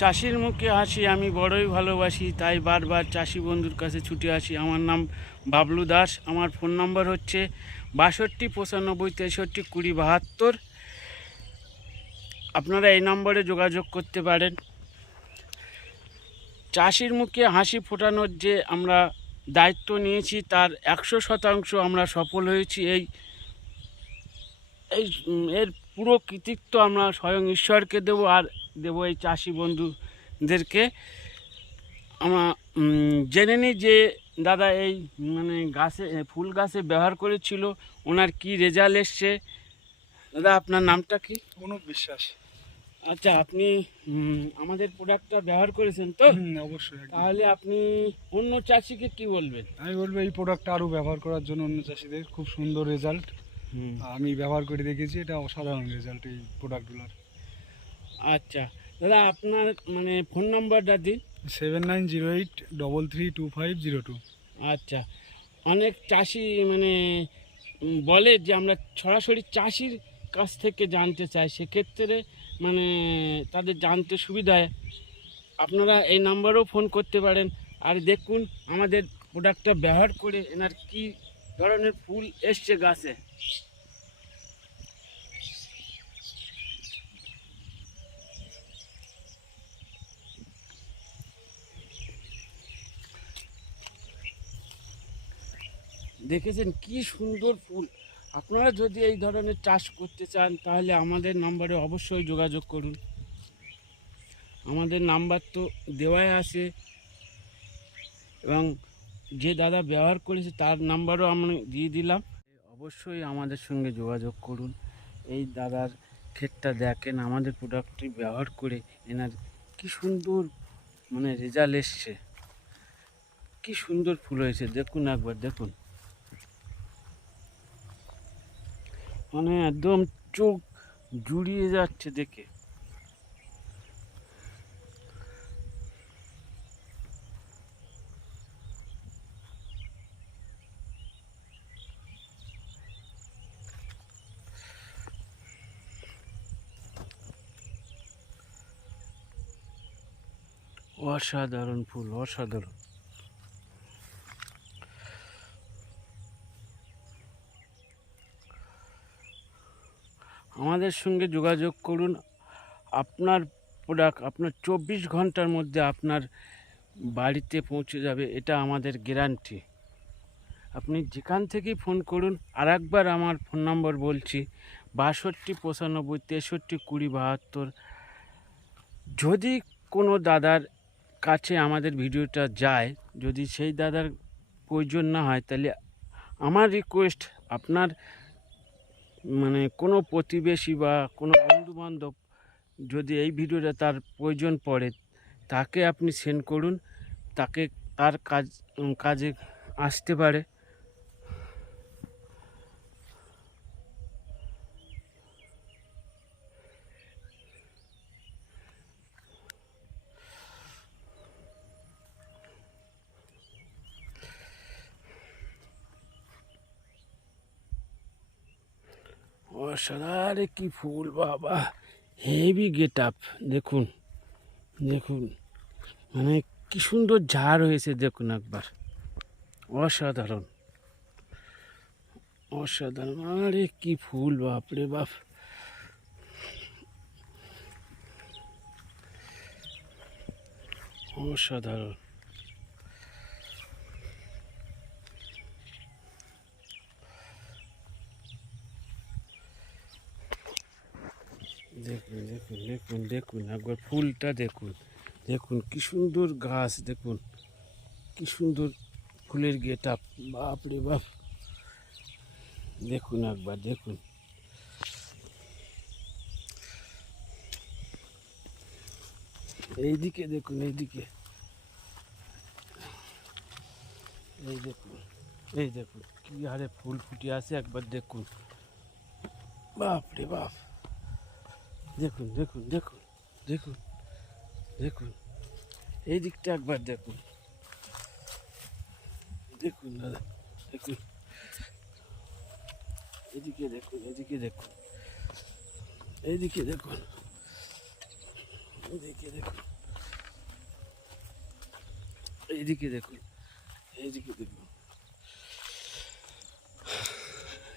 চাষির মুখে হাসি, আমি বড়ই ভালোবাসি, তাই বারবার চাষি বন্ধুর কাছে ছুটে আসি। আমার নাম বাবলু দাস, আমার ফোন নম্বর হচ্ছে বাষট্টি, পঁচানব্বই, তেষট্টি, কুড়ি, বাহাত্তর। আপনারা এই নম্বরে যোগাযোগ করতে পারেন। চাষির মুখে হাসি ফোটানোর যে আমরা দায়িত্ব নিয়েছি, তার একশো শতাংশ আমরা সফল হয়েছি। এই এই, এর পুরো কৃতিত্ব আমরা স্বয়ং ঈশ্বরকে দেবো। আর দেবো এই চাষি বন্ধুদেরকে। আমরা জেনে নিই যে দাদা এই মানে গাছে ফুল গাছে ব্যবহার করেছিল ওনার কি রেজাল্ট এসছে? দাদা আপনার নামটা কি? অনুপ বিশ্বাস। আচ্ছা আপনি আমাদের প্রোডাক্টটা ব্যবহার করেছেন তো? অবশ্যই তাহলে আপনি অন্য চাষিকে কি বলবেন? আমি বলব এই প্রোডাক্টটা আরও ব্যবহার করার জন্য অন্য চাষিদের খুব সুন্দর রেজাল্ট আমি ব্যবহার করে দেখেছি এটা অসাধারণ রেজাল্ট এই প্রোডাক্টগুলোর আচ্ছা দাদা আপনার মানে ফোন নাম্বারটা দিন। Seven nine zero eight double three two five zero two আচ্ছা অনেক চাষি মানে বলে যে আমরা সরাসরি চাষির কাছ থেকে জানতে চাই সেক্ষেত্রে মানে তাদের জানতে সুবিধা হয়। আপনারা এই নাম্বারেও ফোন করতে পারেন। আর দেখুন আমাদের প্রোডাক্টটা ব্যবহার করে এনার কি ধরনের ফুল এসছে গাছে। দেখেছেন কি সুন্দর ফুল। আপনারা যদি এই ধরনের চাষ করতে চান, তাহলে আমাদের নাম্বারে অবশ্যই যোগাযোগ করুন। আমাদের নাম্বার তো দেওয়াই আছে। এবং যে দাদা ব্যবহার করেছে, তার নাম্বারও আমি দিয়ে দিলাম। অবশ্যই আমাদের সঙ্গে যোগাযোগ করুন। এই দাদার ক্ষেতটা দেখেন, আমাদের প্রোডাক্টটি ব্যবহার করে এনার কি সুন্দর মানে রেজাল্ট এসছে। কি সুন্দর ফুল হয়েছে। দেখুন একবার, দেখুন। মানে একদম চোখ জুড়িয়ে যাচ্ছে দেখে। অসাধারণ ফুল অসাধারণ। আমাদের সঙ্গে যোগাযোগ করুন। আপনার প্রোডাক্ট আপনার চব্বিশ ঘণ্টার মধ্যে আপনার বাড়িতে পৌঁছে যাবে, এটা আমাদের গ্যারান্টি আপনি যেখান থেকেই ফোন করুন আর একবার আমার ফোন নম্বর বলছি, বাষট্টি পঁচানব্বই, তেষট্টি, কুড়ি, বাহাত্তর। যদি কোনো দাদার কাছে আমাদের ভিডিওটা যায়, যদি সেই দাদার প্রয়োজন না হয়, তাহলে আমার রিকোয়েস্ট আপনার মানে কোনো প্রতিবেশী বা কোনো বন্ধুবান্ধব যদি এই ভিডিওটা তার প্রয়োজন পড়ে, তাকে আপনি সেন্ড করুন, তাকে তার কাজ, কাজে আসতে পারে। অসাধারে কি ফুল বাবা। হেভি গেট আপ দেখুন দেখুন। মানে কি সুন্দর ঝাড় হয়েছে, দেখুন একবার। অসাধারণ। অসাধারণ, আরে কি ফুল, বাপরে বাপ। অসাধারণ। দেখুন দেখুন দেখুন দেখুন, একবার ফুলটা দেখুন। দেখুন কি সুন্দর গাছ, দেখুন। কি সুন্দর ফুলের গেট আপ বাপরে বাপ। দেখুন একবার, দেখুন। এইদিকে দেখুন, এইদিকে। এই দেখুন এই দেখুন, কি হারে ফুল ফুটে আছে, একবার দেখুন। বাপরে বাপ। দেখুন দেখুন দেখুন দেখুন দেখুন। এই দিকটা একবার দেখুন। দেখুন দাদা, দেখুন। এদিকে দেখুন এদিকে দেখুন। এইদিকে দেখুন। এদিকে দেখুন। এইদিকে দেখুন এইদিকে দেখুন।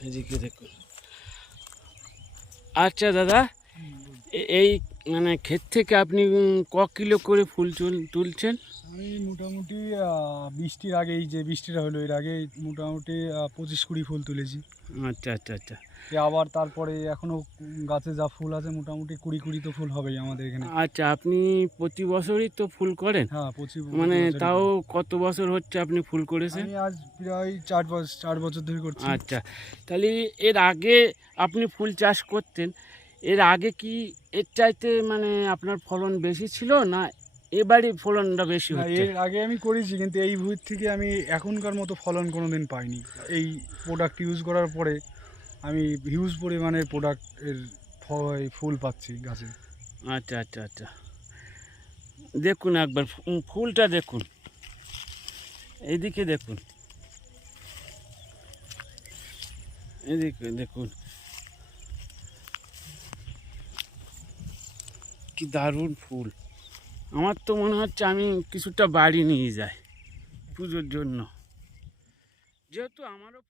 এদিকে দেখুন। আচ্ছা দাদা এই মানে ক্ষেত থেকে আপনি ক কিলো করে ফুল চুল- তুলছেন? আমি মোটামুটি বৃষ্টির আগে এই যে বৃষ্টিটা হলো এর আগে মোটামুটি পঁচিশ কুড়ি ফুল তুলেছি। আচ্ছা আচ্ছা আচ্ছা। আবার তারপরে এখনও গাছে যা ফুল আছে মোটামুটি কুড়ি কুড়ি তো ফুল হবেই আমাদের এখানে। আচ্ছা আপনি প্রতি বছরই তো ফুল করেন? হ্যাঁ প্রতি মানে তাও কত বছর হচ্ছে আপনি ফুল করেছেন? আজ প্রায় চার বছর চার বছর ধরে করছি। আচ্ছা তাহলে এর আগে আপনি ফুল চাষ করতেন এর আগে কি এর চাইতে মানে আপনার ফলন বেশি ছিল না এবারই ফলনটা বেশি হচ্ছে? এর আগে আমি করেছি কিন্তু এই ভূত থেকে আমি এখনকার মতো ফলন কোনো দিন পাইনি। এই প্রোডাক্ট ইউজ করার পরে আমি হিউজ পরিমাণে প্রোডাক্টের ফুল পাচ্ছি গাছে। আচ্ছা আচ্ছা আচ্ছা। দেখুন একবার ফুলটা দেখুন। এইদিকে দেখুন। এদিকে দেখুন। কি দারুণ ফুল। আমার তো মনে হচ্ছে আমি কিছুটা বাড়ি নিয়ে যাই পুজোর জন্য। যেহেতু আমারও